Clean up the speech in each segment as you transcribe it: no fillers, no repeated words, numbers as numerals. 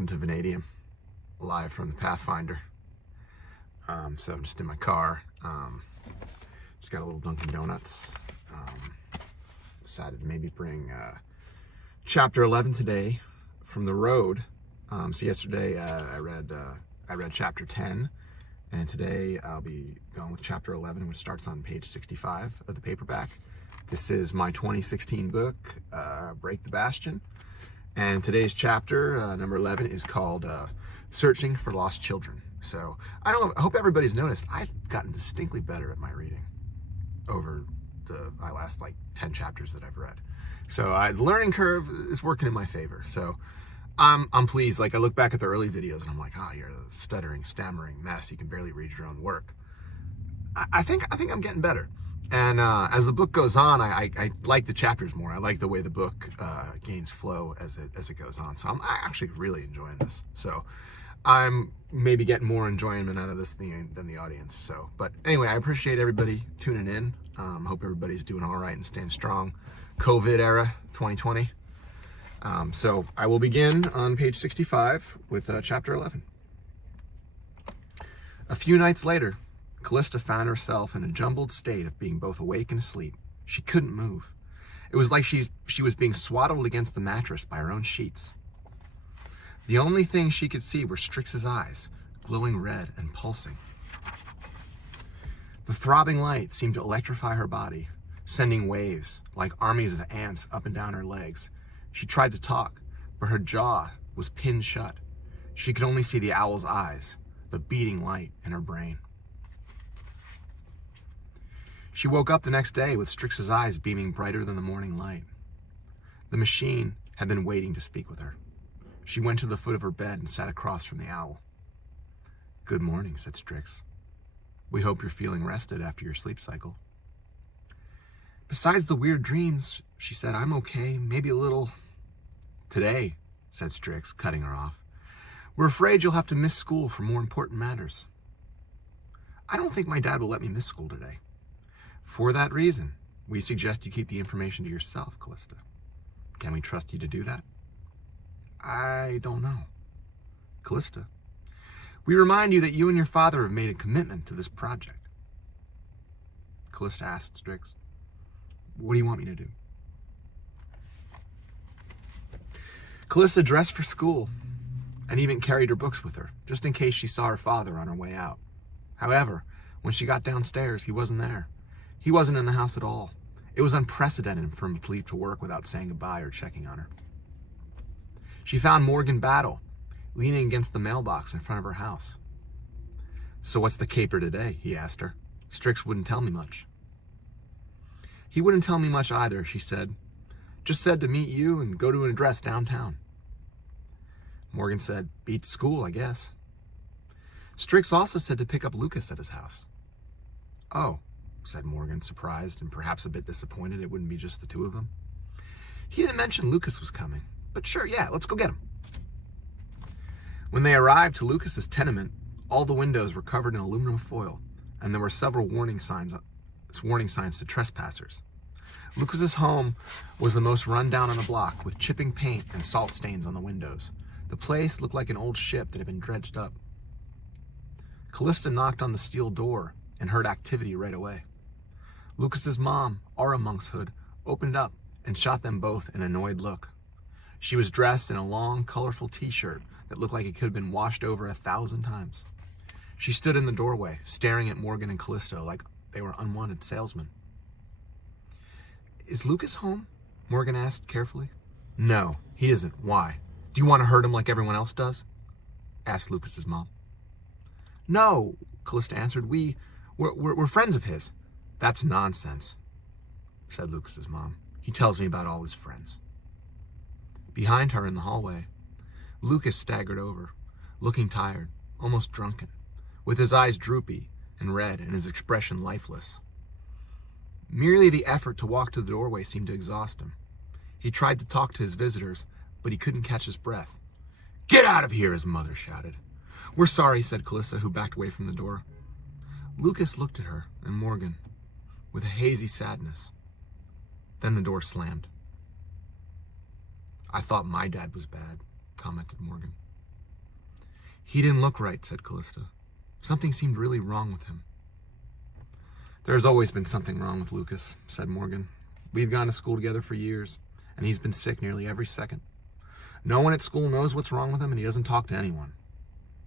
welcome to Vanadium, live from the Pathfinder. So I'm just in my car, just got a little Dunkin' Donuts. Decided to maybe bring chapter 11 today from the road. So yesterday I read chapter 10, and today I'll be going with chapter 11, which starts on page 65 of the paperback. This is my 2016 book, Break the Bastion. And today's chapter, number 11, is called Searching for Lost Children. So I hope everybody's noticed I've gotten distinctly better at my reading over the last like 10 chapters that I've read. So the learning curve is working in my favor. So I'm pleased. Like I look back at the early videos and I'm like, oh, you're a stuttering, stammering mess. You can barely read your own work. I think I'm getting better. And as the book goes on, I like the chapters more. I like the way the book gains flow as it goes on. So I'm actually really enjoying this. So I'm maybe getting more enjoyment out of this than the audience. So, but anyway, I appreciate everybody tuning in. Hope everybody's doing all right and staying strong. COVID era 2020. So I will begin on page 65 with chapter 11. A few nights later, Callista found herself in a jumbled state of being both awake and asleep. She couldn't move. It was like she was being swaddled against the mattress by her own sheets. The only thing she could see were Strix's eyes, glowing red and pulsing. The throbbing light seemed to electrify her body, sending waves like armies of ants up and down her legs. She tried to talk, but her jaw was pinned shut. She could only see the owl's eyes, the beating light in her brain. She woke up the next day with Strix's eyes beaming brighter than the morning light. The machine had been waiting to speak with her. She went to the foot of her bed and sat across from the owl. "Good morning," said Strix. "We hope you're feeling rested after your sleep cycle." "Besides the weird dreams," she said, "I'm okay, maybe a little..." "Today," said Strix, cutting her off, "we're afraid you'll have to miss school for more important matters." "I don't think my dad will let me miss school today." "For that reason, we suggest you keep the information to yourself, Callista. Can we trust you to do that?" "I don't know." "Callista, we remind you that you and your father have made a commitment to this project." Callista asked Strix, "What do you want me to do?" Callista dressed for school and even carried her books with her, just in case she saw her father on her way out. However, when she got downstairs, he wasn't there. He wasn't in the house at all. It was unprecedented for him to leave to work without saying goodbye or checking on her. She found Morgan Battle leaning against the mailbox in front of her house. "So what's the caper today?" he asked her. "Strix wouldn't tell me much." "He wouldn't tell me much either," she said. "Just said to meet you and go to an address downtown." Morgan said, "Beats school, I guess." "Strix also said to pick up Lucas at his house." "Oh," said Morgan, surprised and perhaps a bit disappointed it wouldn't be just the two of them. "He didn't mention Lucas was coming, but sure, yeah, let's go get him." When they arrived to Lucas's tenement, all the windows were covered in aluminum foil, and there were several warning signs to trespassers. Lucas's home was the most run down on the block, with chipping paint and salt stains on the windows. The place looked like an old ship that had been dredged up. Callista knocked on the steel door and heard activity right away. Lucas's mom, Aura Monkshood, opened up and shot them both an annoyed look. She was dressed in a long, colorful t-shirt that looked like it could have been washed over 1,000 times. She stood in the doorway, staring at Morgan and Callista like they were unwanted salesmen. "Is Lucas home?" Morgan asked carefully. "No, he isn't. Why? Do you want to hurt him like everyone else does?" asked Lucas's mom. "No," Callista answered. We're friends of his." "That's nonsense," said Lucas's mom. "He tells me about all his friends." Behind her in the hallway, Lucas staggered over, looking tired, almost drunken, with his eyes droopy and red and his expression lifeless. Merely the effort to walk to the doorway seemed to exhaust him. He tried to talk to his visitors, but he couldn't catch his breath. "Get out of here," his mother shouted. "We're sorry," said Callista, who backed away from the door. Lucas looked at her and Morgan with a hazy sadness. Then the door slammed. "I thought my dad was bad," commented Morgan. He didn't look right, said Callista. Something seemed really wrong with him. There's always been something wrong with Lucas, said Morgan. We've gone to school together for years, and he's been sick nearly every second. No one at school knows what's wrong with him, and he doesn't talk to anyone.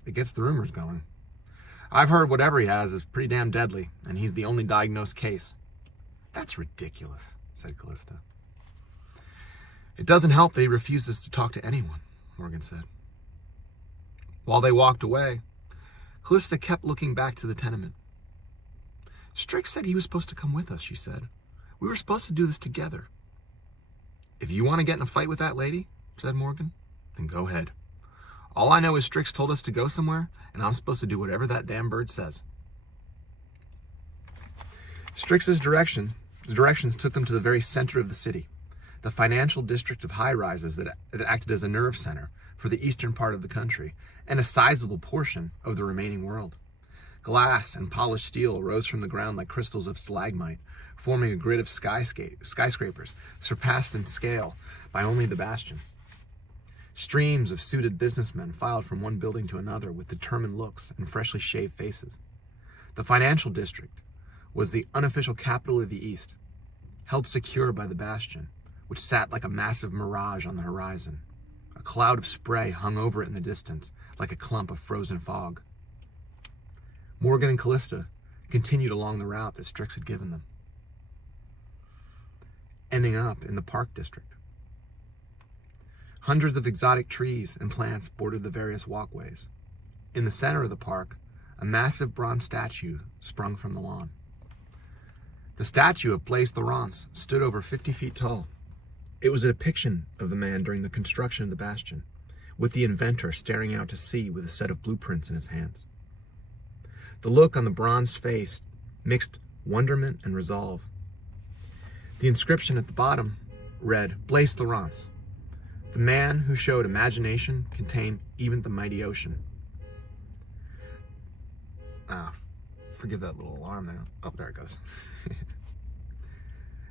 It gets the rumors going. I've heard whatever he has is pretty damn deadly, and he's the only diagnosed case. That's ridiculous, said Callista. It doesn't help that he refuses to talk to anyone, Morgan said. While they walked away, Callista kept looking back to the tenement. Strix said he was supposed to come with us, she said. We were supposed to do this together. If you want to get in a fight with that lady, said Morgan, then go ahead. All I know is Strix told us to go somewhere, and I'm supposed to do whatever that damn bird says. Strix's directions took them to the very center of the city, the financial district of high-rises that acted as a nerve center for the eastern part of the country and a sizable portion of the remaining world. Glass and polished steel rose from the ground like crystals of stalagmite, forming a grid of skyscrapers surpassed in scale by only the Bastion. Streams of suited businessmen filed from one building to another with determined looks and freshly shaved faces. The financial district was the unofficial capital of the East, held secure by the Bastion, which sat like a massive mirage on the horizon. A cloud of spray hung over it in the distance, like a clump of frozen fog. Morgan and Callista continued along the route that Strix had given them, ending up in the Park District. Hundreds of exotic trees and plants bordered the various walkways. In the center of the park, a massive bronze statue sprung from the lawn. The statue of Blaise Laurence stood over 50 feet tall. It was a depiction of the man during the construction of the Bastion, with the inventor staring out to sea with a set of blueprints in his hands. The look on the bronzed face mixed wonderment and resolve. The inscription at the bottom read, Blaise Laurence, the man who showed imagination contained even the mighty ocean. Forgive that little alarm there. Oh, there it goes.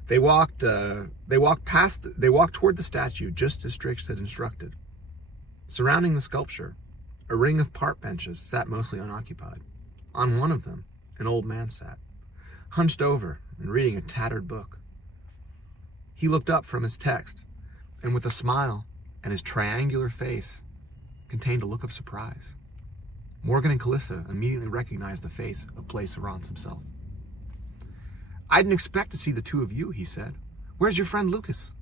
They walked toward the statue just as Strix had instructed. Surrounding the sculpture, a ring of park benches sat mostly unoccupied. On one of them, an old man sat, hunched over and reading a tattered book. He looked up from his text, and with a smile and his triangular face contained a look of surprise. Morgan and Callista immediately recognized the face of Blaise Laurence himself. I didn't expect to see the two of you, he said. Where's your friend Lucas?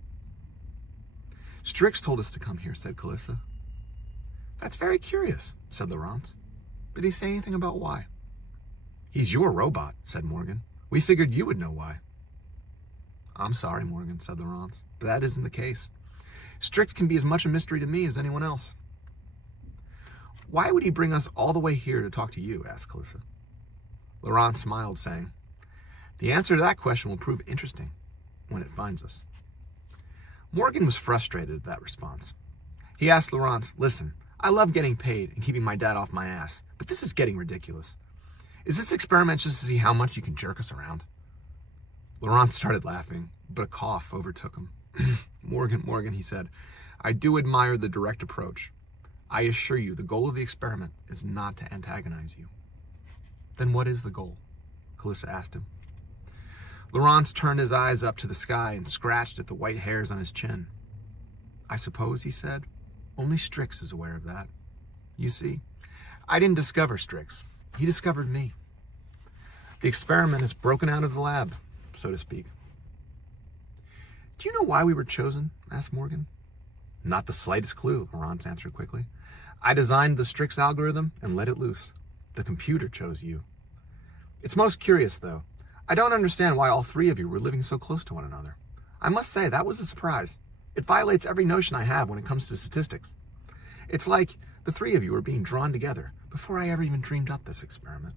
Strix told us to come here, said Callista. That's very curious, said Laurence. Did he say anything about why? He's your robot, said Morgan. We figured you would know why. I'm sorry, Morgan, said Laurence, but that isn't the case. Strix can be as much a mystery to me as anyone else. Why would he bring us all the way here to talk to you? Asked Callista. Laurence smiled, saying, The answer to that question will prove interesting when it finds us. Morgan was frustrated at that response. He asked Laurence, Listen, I love getting paid and keeping my dad off my ass, but this is getting ridiculous. Is this experiment just to see how much you can jerk us around? Laurence started laughing, but a cough overtook him. Morgan, he said, I do admire the direct approach. I assure you the goal of the experiment is not to antagonize you. Then what is the goal? Callista asked him. Laurence turned his eyes up to the sky and scratched at the white hairs on his chin. I suppose, he said, only Strix is aware of that. You see, I didn't discover Strix. He discovered me. The experiment has broken out of the lab, so to speak. Do you know why we were chosen? Asked Morgan. Not the slightest clue, Laurence answered quickly. I designed the Strix algorithm and let it loose. The computer chose you. It's most curious, though. I don't understand why all three of you were living so close to one another. I must say, that was a surprise. It violates every notion I have when it comes to statistics. It's like the three of you were being drawn together before I ever even dreamed up this experiment.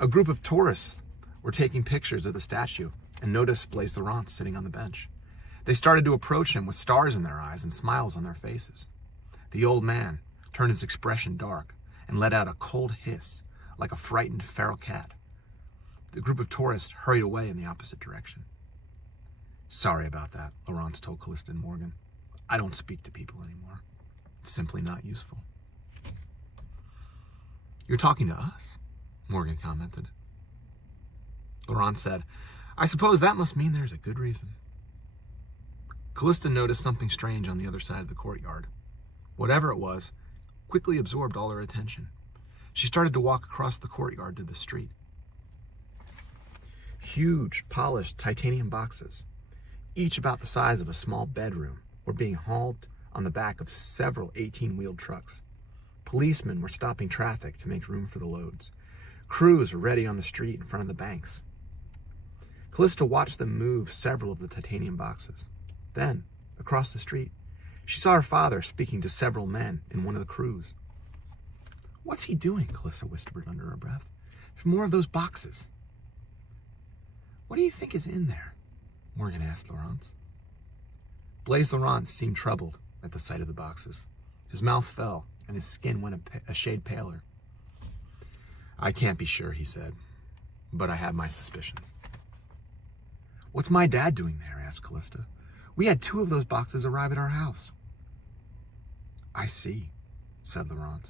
A group of tourists were taking pictures of the statue and noticed Blaise Laurence sitting on the bench. They started to approach him with stars in their eyes and smiles on their faces. The old man turned his expression dark and let out a cold hiss like a frightened feral cat. The group of tourists hurried away in the opposite direction. Sorry about that, Laurence told Callista and Morgan. I don't speak to people anymore. It's simply not useful. You're talking to us, Morgan commented. Laurent said, I suppose that must mean there's a good reason. Callista noticed something strange on the other side of the courtyard. Whatever it was, quickly absorbed all her attention. She started to walk across the courtyard to the street. Huge, polished titanium boxes, each about the size of a small bedroom, were being hauled on the back of several 18-wheeled trucks. Policemen were stopping traffic to make room for the loads. Crews were ready on the street in front of the banks. Callista watched them move several of the titanium boxes. Then, across the street, she saw her father speaking to several men in one of the crews. What's he doing? Callista whispered under her breath. There's more of those boxes. What do you think is in there? Morgan asked Laurent. Blaise Laurent seemed troubled at the sight of the boxes. His mouth fell, and his skin went a shade paler. I can't be sure, he said, but I have my suspicions. What's my dad doing there? Asked Callista. We had 2 of those boxes arrive at our house. I see, said Laurent,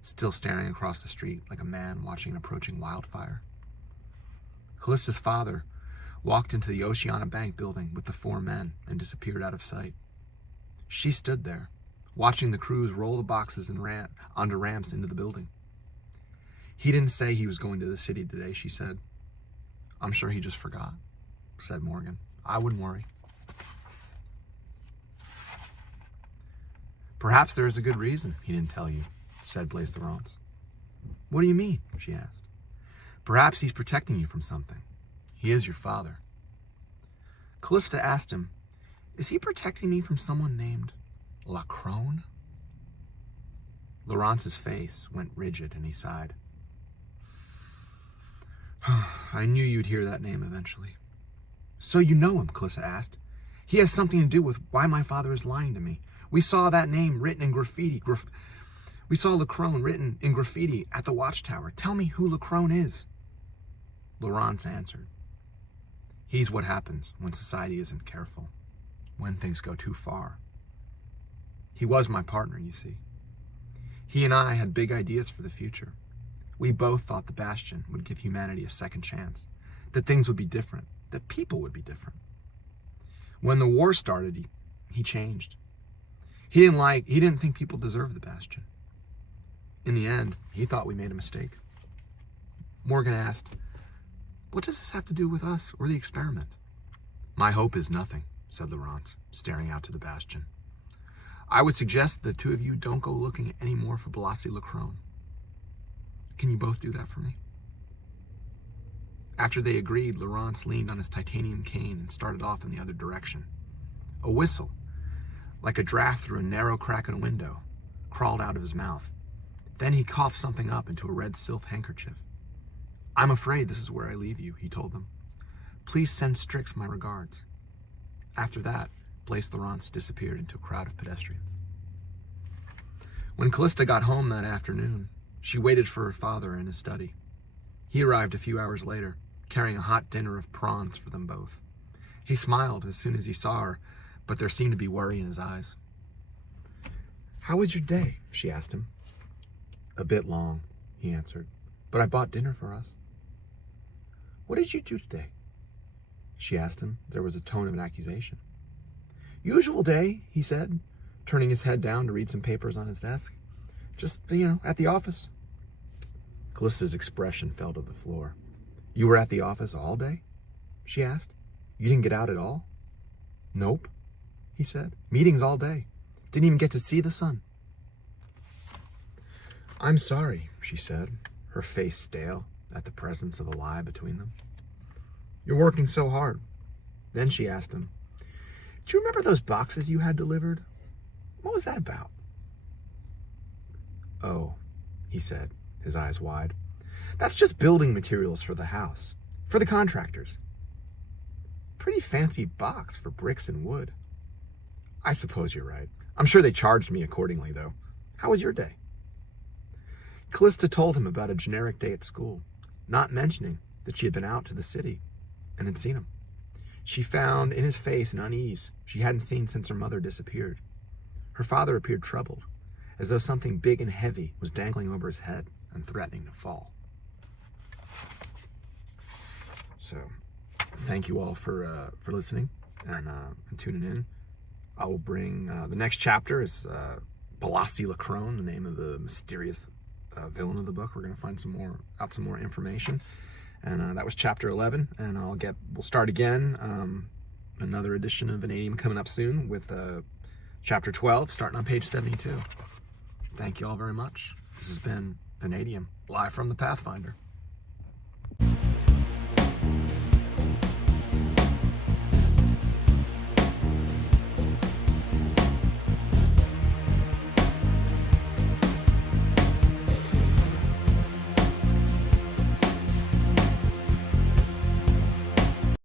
still staring across the street like a man watching an approaching wildfire. Callista's father walked into the Oceana Bank building with the 4 men and disappeared out of sight. She stood there, watching the crews roll the boxes and onto ramps into the building. He didn't say he was going to the city today, she said. I'm sure he just forgot, said Morgan. I wouldn't worry. Perhaps there is a good reason he didn't tell you, said Blaise Laurent. What do you mean? She asked. Perhaps he's protecting you from something. He is your father. Callista asked him, is he protecting me from someone named Lacrone? Laurent's face went rigid and he sighed. I knew you'd hear that name eventually. So you know him, Callista asked. He has something to do with why my father is lying to me. We saw that name written in graffiti. We saw Lacrone written in graffiti at the watchtower. Tell me who Lacrone is. Laurent answered. He's what happens when society isn't careful, when things go too far. He was my partner, you see. He and I had big ideas for the future. We both thought the Bastion would give humanity a second chance, that things would be different, that people would be different. When the war started, he changed. He didn't think people deserved the Bastion. In the end, he thought we made a mistake. Morgan asked, what does this have to do with us or the experiment? My hope is nothing, said Laurent, staring out to the Bastion. I would suggest the 2 of you don't go looking anymore for Blasi Lacrone. Can you both do that for me? After they agreed, Laurent leaned on his titanium cane and started off in the other direction. A whistle, like a draft through a narrow crack in a window, crawled out of his mouth. Then he coughed something up into a red silk handkerchief. I'm afraid this is where I leave you, he told them. Please send Strix my regards. After that, Blaise Laurent disappeared into a crowd of pedestrians. When Callista got home that afternoon, she waited for her father in his study. He arrived a few hours later, carrying a hot dinner of prawns for them both. He smiled as soon as he saw her, but there seemed to be worry in his eyes. How was your day? She asked him. A bit long, he answered, but I bought dinner for us. What did you do today? She asked him. There was a tone of an accusation. Usual day, he said, turning his head down to read some papers on his desk. Just, at the office. Callista's expression fell to the floor. You were at the office all day? She asked. You didn't get out at all? Nope, he said. Meetings all day. Didn't even get to see the sun. I'm sorry, she said, her face stale at the presence of a lie between them. You're working so hard. Then she asked him, do you remember those boxes you had delivered? What was that about? Oh, he said, his eyes wide. That's just building materials for the house, for the contractors. Pretty fancy box for bricks and wood. I suppose you're right. I'm sure they charged me accordingly, though. How was your day? Callista told him about a generic day at school, not mentioning that she had been out to the city and had seen him. She found in his face an unease she hadn't seen since her mother disappeared. Her father appeared troubled, as though something big and heavy was dangling over his head and threatening to fall. So thank you all for listening and tuning in. I will bring the next chapter is Balassi Lacrone, the name of the mysterious villain of the book. We're going to find some more information, and that was chapter 11. And we'll start again. Another edition of Vanadium coming up soon with chapter 12, starting on page 72. Thank you all very much. This has been Vanadium, live from the Pathfinder.